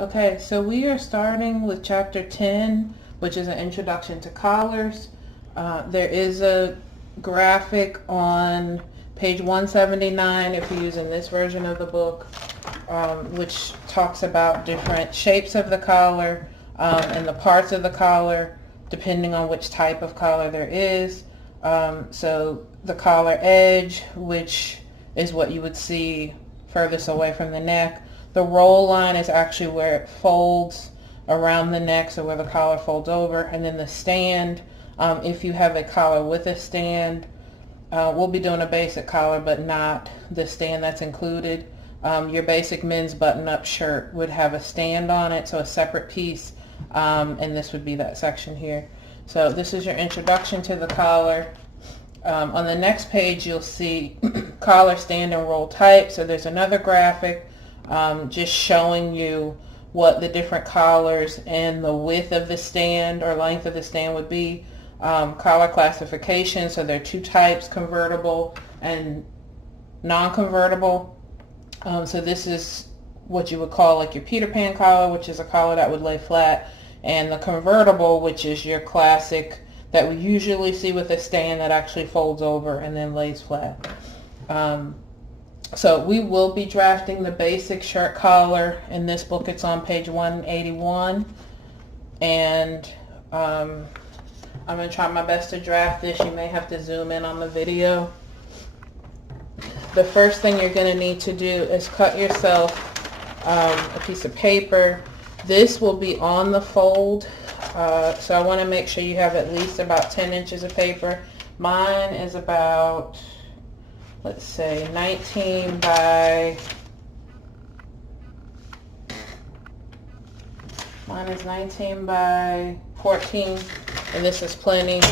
Okay, so we are starting with chapter 10, which is an introduction to collars. There is a graphic on page 179 if you're using this version of the book, which talks about different shapes of the collar and the parts of the collar depending on which type of collar there is. So the collar edge, which is what you would see furthest away from the neck. The roll line is actually where it folds around the neck, so where the collar folds over. And then the stand, if you have a collar with a stand, we'll be doing a basic collar, but not the stand that's included. Your basic men's button-up shirt would have a stand on it, so a separate piece, and this would be that section here. So this is your introduction to the collar. On the next page, you'll see collar, stand, and roll type. So there's another graphic just showing you what the different collars and the width of the stand or length of the stand would be. Collar classification, so there are two types, convertible and non-convertible. So this is what you would call like your Peter Pan collar, which is a collar that would lay flat, and the convertible, which is your classic that we usually see with a stand that actually folds over and then lays flat. So we will be drafting the basic shirt collar. In this book it's on page 181, and I'm going to try my best to draft this. You may have to zoom in on the video. The first thing you're going to need to do is cut yourself a piece of paper. This will be on the fold, so I want to make sure you have at least about 10 inches of paper. Mine is about, let's say, 19 by 14, and this is plenty.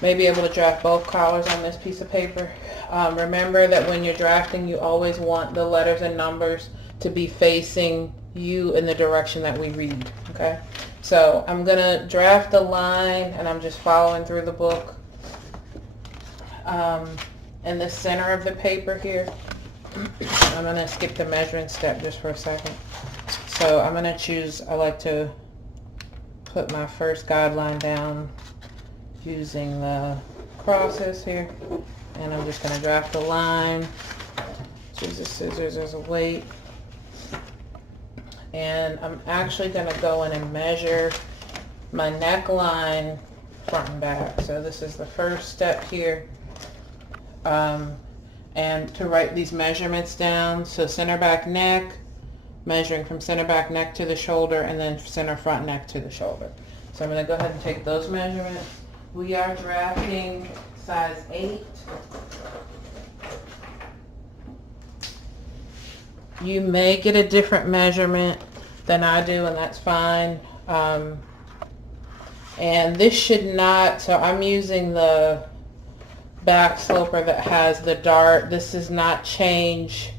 May be able to draft both collars on this piece of paper. Remember that when you're drafting, you always want the letters and numbers to be facing you in the direction that we read. Okay, so I'm gonna draft a line, and I'm just following through the book. In the center of the paper here, I'm gonna skip the measuring step just for a second. So I'm gonna choose, I like to put my first guideline down using the crosses here, and I'm just gonna draft a line. Use the scissors as a weight. And I'm actually going to go in and measure my neckline front and back. So this is the first step here. And to write these measurements down, so center back neck, measuring from center back neck to the shoulder, and then center front neck to the shoulder. So I'm going to go ahead and take those measurements. We are drafting size 8. You may get a different measurement than I do, and that's fine. And this should not, so I'm using the back sloper that has the dart. This does not change